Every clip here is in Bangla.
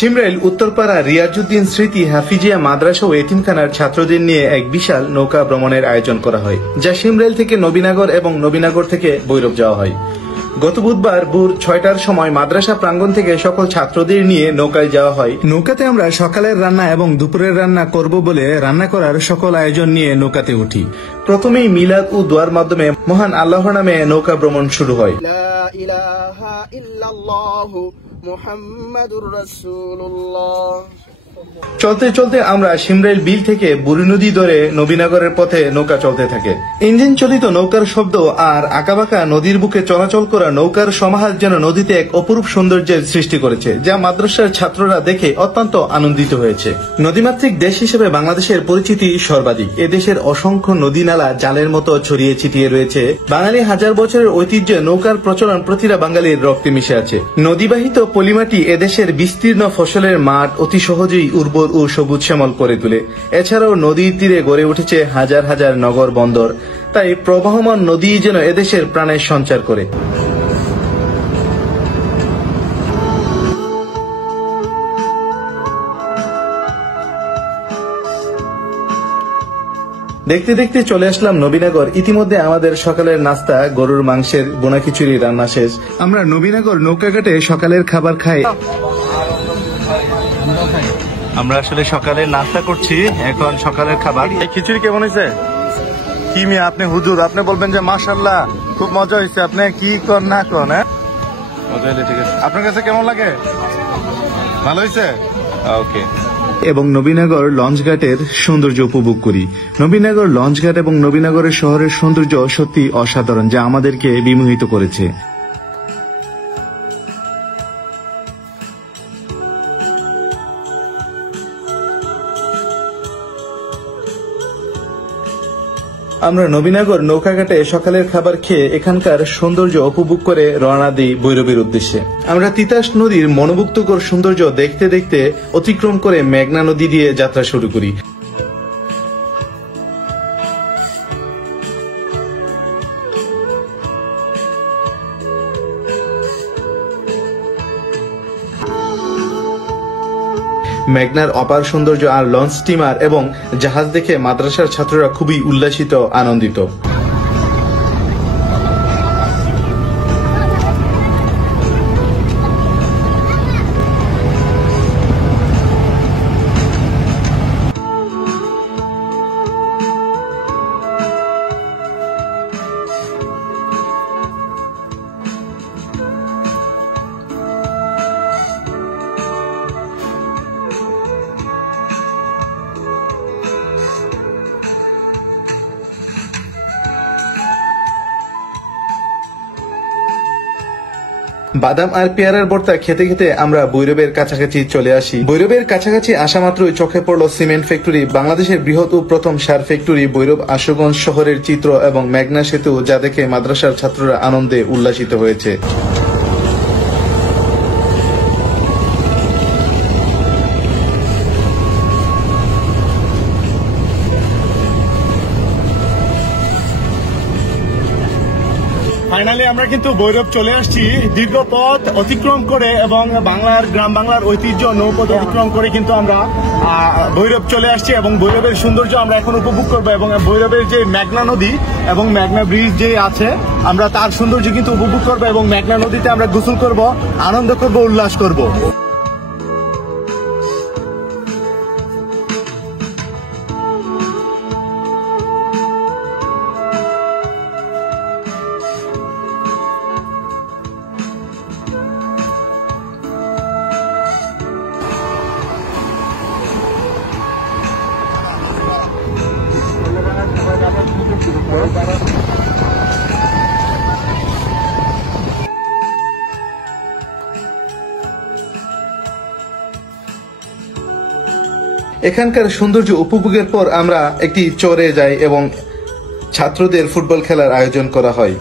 শিমরেল উত্তরপাড়া রিয়াজউদ্দিন স্মৃতি হাফিজিয়া মাদ্রাসা ও এতিমখানার ছাত্রদের নিয়ে এক বিশাল নৌকা ভ্রমণের আয়োজন করা হয়, যা শিমরেল থেকে নবীনগর এবং নবীনগর থেকে ভৈরব যাওয়া হয়। গত বুধবার ভোর 6টার সময় মাদ্রাসা প্রাঙ্গণ থেকে সকল ছাত্রদের নিয়ে নৌকায় যাওয়া হয়। নৌকাতে আমরা সকালের রান্না এবং দুপুরের রান্না করব বলে রান্না করার সকল আয়োজন নিয়ে নৌকাতে উঠি। প্রথমেই মিলাদ ও দোয়ার মাধ্যমে মহান আল্লাহর নামে নৌকা ভ্রমণ শুরু হয়। লা ইলাহা ইল্লাল্লাহু মুহাম্মাদুর রাসূলুল্লাহ। চলতে চলতে আমরা শিমরেল বিল থেকে বুড়ি নদী ধরে নবীনগরের পথে নৌকা চলতে থাকে। ইঞ্জিন চালিত নৌকার শব্দ আর আঁকাবাঁকা নদীর বুকে চলাচল করা নৌকার সমাহার যেন নদীতে এক অপরূপ সৌন্দর্যের সৃষ্টি করেছে, যা মাদ্রাসার ছাত্ররা দেখে অত্যন্ত আনন্দিত হয়েছে। নদীমাতৃক দেশ হিসেবে বাংলাদেশের পরিচিতি সর্বাধিক। এদেশের অসংখ্য নদী নালা জালের মতো ছড়িয়ে ছিটিয়ে রয়েছে। বাঙালি হাজার বছরের ঐতিহ্যে নৌকার প্রচলন প্রতিটা বাঙালির রক্তে মিশে আছে। নদীবাহিত পলিমাটি এদেশের বিস্তীর্ণ ফসলের মাঠ অতি সহজেই উর্বর ও সবুজ শ্যামল করে তোলে। এছাড়াও নদীর তীরে গড়ে উঠেছে হাজার হাজার নগর বন্দর। তাই প্রবাহমান নদী যেন এদেশের প্রাণের সঞ্চার করে। দেখতে দেখতে চলে আসলাম নবীনগর। ইতিমধ্যে আমাদের সকালের নাস্তা গরুর মাংসের বোনা খিচুড়ি রান্না শেষ। আমরা নবীনগর নৌকাঘাটে সকালের খাবার খাই। আমরা আসলে সকালে নাস্তা করছি, এখন সকালের খাবার। এই খিচুড়ি কেমন হয়েছে? কি মিয়া আপনি হুজুর, আপনি বলবেন যে মাশাআল্লাহ খুব মজা হয়েছে, আপনি কি কর না কর। হ্যাঁ মজা হলে ঠিক আছে। আপনার কাছে কেমন লাগে? ভালো হয়েছে, ওকে। এবং নবীনগর লঞ্চঘাটের সৌন্দর্য উপভোগ করি। নবীনগর লঞ্চঘাট এবং নবীনগরের শহরের সৌন্দর্য সত্যি অসাধারণ, যা আমাদেরকে বিমোহিত করেছে। আমরা নবীনগর নৌকাঘাটে সকালের খাবার খেয়ে এখানকার সৌন্দর্য উপভোগ করে রওনা দিই ভৈরবের উদ্দেশ্যে। আমরা তিতাস নদীর মনোমুগ্ধকর সৌন্দর্য দেখতে দেখতে অতিক্রম করে মেঘনা নদী দিয়ে যাত্রা শুরু করি। মেঘনার অপার সৌন্দর্য আর লঞ্চ স্টিমার এবং জাহাজ দেখে মাদ্রাসার ছাত্ররা খুবই উল্লাসিত, আনন্দিত। বাদাম আর পেয়ারার ভর্তা খেতে খেতে আমরা ভৈরবের কাছাকাছি চলে আসি। ভৈরবের কাছাকাছি আসা মাত্রই চোখে পড়ল সিমেন্ট ফ্যাক্টরি, বাংলাদেশের বৃহৎ ও প্রথম সার ফ্যাক্টরি। ভৈরব আশুগঞ্জ শহরের চিত্র এবং মেঘনা সেতু, যা দেখে মাদ্রাসার ছাত্ররা আনন্দে উল্লাসিত হয়েছে। ফাইনালি আমরা কিন্তু ভৈরব চলে আসছি। দীর্ঘ পথ অতিক্রম করে এবং বাংলার গ্রাম বাংলার ঐতিহ্য নৌপথ অতিক্রম করে কিন্তু আমরা ভৈরব চলে আসছি এবং ভৈরবের সৌন্দর্য আমরা এখন উপভোগ করবো। এবং ভৈরবের যে মেঘনা নদী এবং মেঘনা ব্রিজ যে আছে, আমরা তার সৌন্দর্য কিন্তু উপভোগ করবো এবং মেঘনা নদীতে আমরা গোসল করব, আনন্দ করব, উল্লাস করব। এখানকার সৌন্দর্য উপভোগের পর আমরা একটি চরে যাই এবং ছাত্রদের ফুটবল খেলার আয়োজন করা হয়।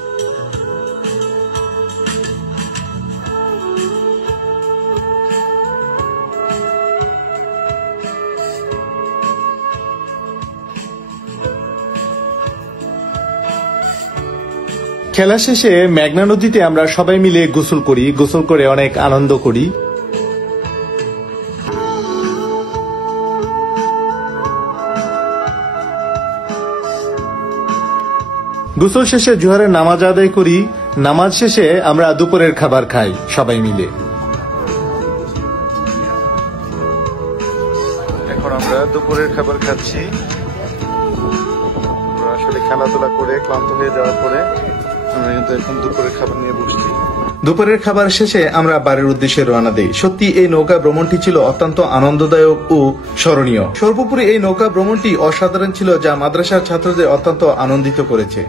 খেলা শেষে মেঘনা নদীতে আমরা সবাই মিলে গোসল করি, গোসল করে অনেক আনন্দ করি। গোসল শেষে জোহরের নামাজ আদায় করি। নামাজ শেষে আমরা দুপুরের খাবার খাই সবাই মিলে। এখন আমরা দুপুরের খাবার খাচ্ছি। আমরা আসলে খেলাধুলা করে ক্লান্ত হয়ে যাওয়ার পরে আমরা কিন্তু এখন দুপুরের খাবার নিয়ে বসছি। দুপুরের খাবার শেষে আমরা বাড়ির উদ্দেশ্যে রওনা দেই। সত্যি এই নৌকা ভ্রমণটি ছিল অত্যন্ত আনন্দদায়ক ও স্মরণীয়। সর্বোপরি এই নৌকা ভ্রমণটি অসাধারণ ছিল, যা মাদ্রাসার ছাত্রদের অত্যন্ত আনন্দিত করেছে।